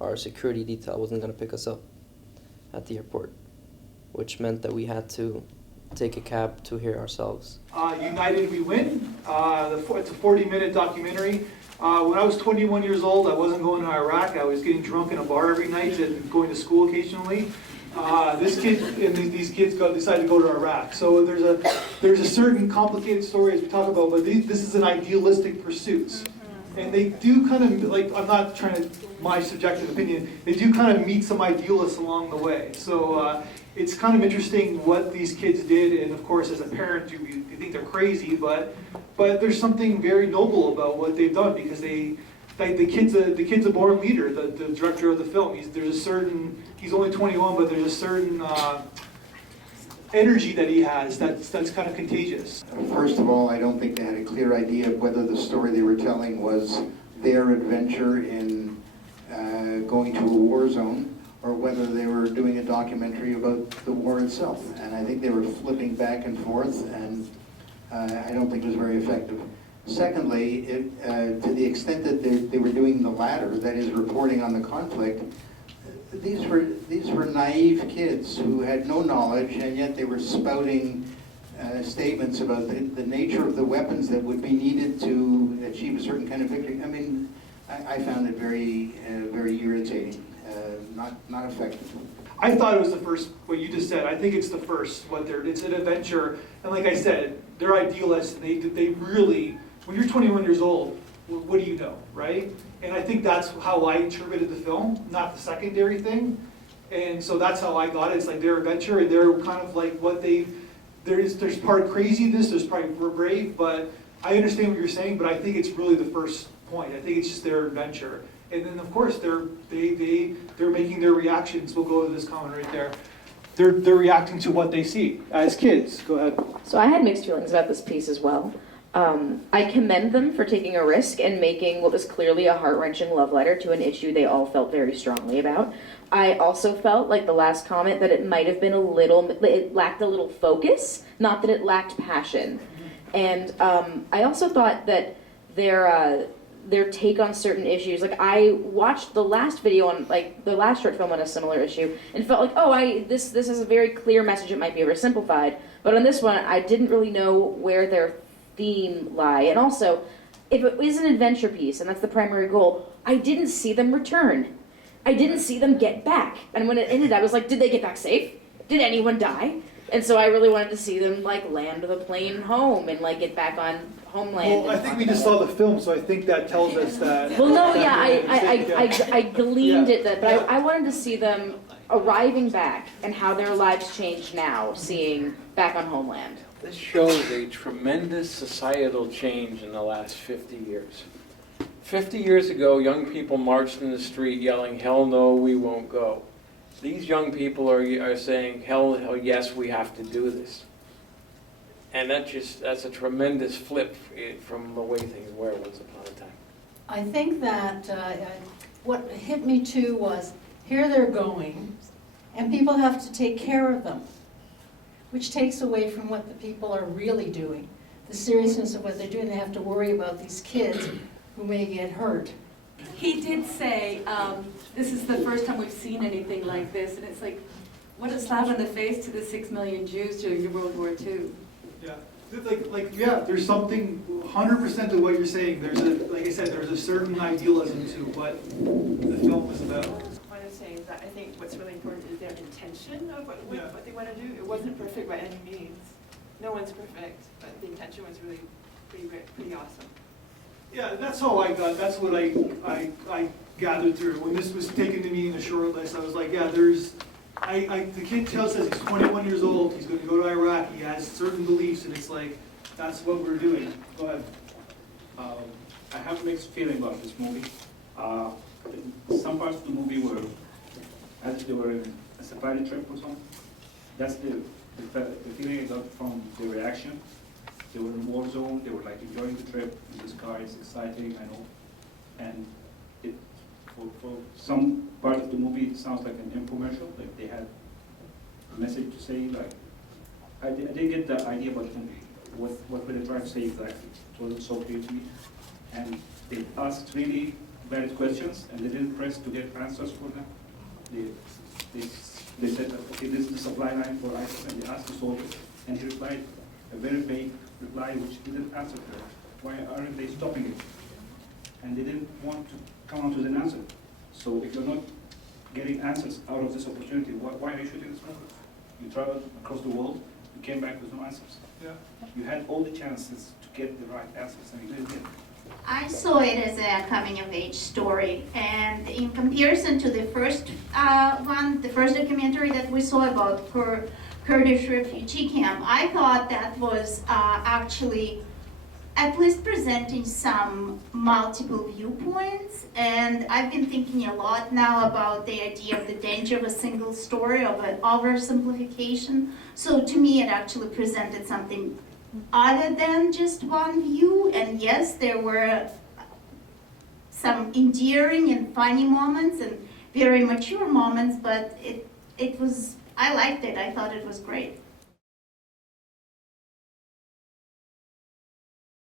our security detail wasn't going to pick us up at the airport, which meant that we had to take a cab to here ourselves. United We Win. It's a 40-minute documentary. When I was 21 years old, I wasn't going to Iraq. I was getting drunk in a bar every night and going to school occasionally. This kid and these kids decided to go to Iraq. So there's a certain complicated story as we talk about, but this is an idealistic pursuit. And they do kind of, like, I'm not trying to, my subjective opinion, they do kind of meet some idealists along the way. So it's kind of interesting what these kids did, and of course as a parent you think they're crazy, but there's something very noble about what they've done, because the kid's a born leader, the director of the film. He's only 21, but there's a certain energy that he has that's kind of contagious. First of all, I don't think they had a clear idea of whether the story they were telling was their adventure in going to a war zone, or whether they were doing a documentary about the war itself. And I think they were flipping back and forth, and I don't think it was very effective. Secondly, to the extent that they were doing the latter, that is reporting on the conflict, these were naive kids who had no knowledge, and yet they were spouting statements about the nature of the weapons that would be needed to achieve a certain kind of victory. I mean, I found it very irritating, not effective. I thought it was the first, what you just said. I think it's the first. It's an adventure, and like I said, they're idealists, and they really, when you're 21 years old, what do you know, right? And I think that's how I interpreted the film, not the secondary thing. And so that's how I got it. It's like their adventure, and they're kind of like there's part craziness, there's probably brave, but I understand what you're saying, but I think it's really the first point. I think it's just their adventure. And then of course they're making their reactions. We'll go to this comment right there. They're reacting to what they see as kids. Go ahead. So I had mixed feelings about this piece as well. I commend them for taking a risk and making what was clearly a heart-wrenching love letter to an issue they all felt very strongly about. I also felt, like the last comment, that it might have been it lacked a little focus, not that it lacked passion. And I also thought that their take on certain issues, like I watched the last video on, like the last short film on a similar issue, and felt like, this is a very clear message. It might be oversimplified, but on this one, I didn't really know where their theme lie. And also, if it is an adventure piece and that's the primary goal, I didn't see them return. I didn't see them get back. And when it ended, I was like, did they get back safe? Did anyone die? And so I really wanted to see them like land the plane home and like get back on homeland. Well, I think we just saw the film, so I think that tells us that. Well, no, yeah, I gleaned it, but I wanted to see them arriving back and how their lives changed now, seeing back on homeland. This shows a tremendous societal change in the last 50 years. 50 years ago, young people marched in the street yelling, "Hell no, we won't go." These young people are saying, hell yes, we have to do this. And that's a tremendous flip from the way things were once upon a time. I think that what hit me too was, here they're going, and people have to take care of them, which takes away from what the people are really doing. The seriousness of what they're doing, they have to worry about these kids who may get hurt. He did say, this is the first time we've seen anything like this, and it's like, what a slap in the face to the 6 million Jews during World War II. Yeah, there's something 100% of what you're saying. Like I said, there's a certain idealism to what the film is about. What I'm saying is that I think what's really important is their intention of what they want to do. It wasn't perfect by any means. No one's perfect, but the intention was really pretty awesome. Yeah, that's how I got. That's what I gathered through when this was taken to me in a short list. I was like, yeah, the kid tells us he's 21 years old. He's going to go to Iraq. He has certain beliefs, and it's like that's what we're doing. Go ahead. I have a mixed feeling about this movie. Some parts of the movie were as if they were in a safari trip or something. That's the feeling I got from the reaction. They were in a war zone. They were like enjoying the trip in this car. It's exciting, I know. And for some part of the movie, it sounds like an infomercial. Like they had a message to say. Like I didn't get the idea about the movie. What were they trying to say exactly? It wasn't so clear to me. And they asked really valid questions, and they didn't press to get answers for them. They said, okay, this is the supply line for ISIS, and they asked to solve it, and he replied a very vague reply which didn't answer them. Why aren't they stopping it? And they didn't want to come out with an answer. So if you're not getting answers out of this opportunity, why are you shooting this movie? You traveled across the world, you came back with no answers. Yeah. You had all the chances to get the right answers, and you didn't get it. I saw it as a coming-of-age story, and in comparison to the first one, the first documentary that we saw about Kurdish refugee camp, I thought that was actually at least presenting some multiple viewpoints, and I've been thinking a lot now about the idea of the danger of a single story, of an oversimplification. So to me, it actually presented something other than just one view, and yes, there were some endearing and funny moments and very mature moments, but it was, I liked it, I thought it was great.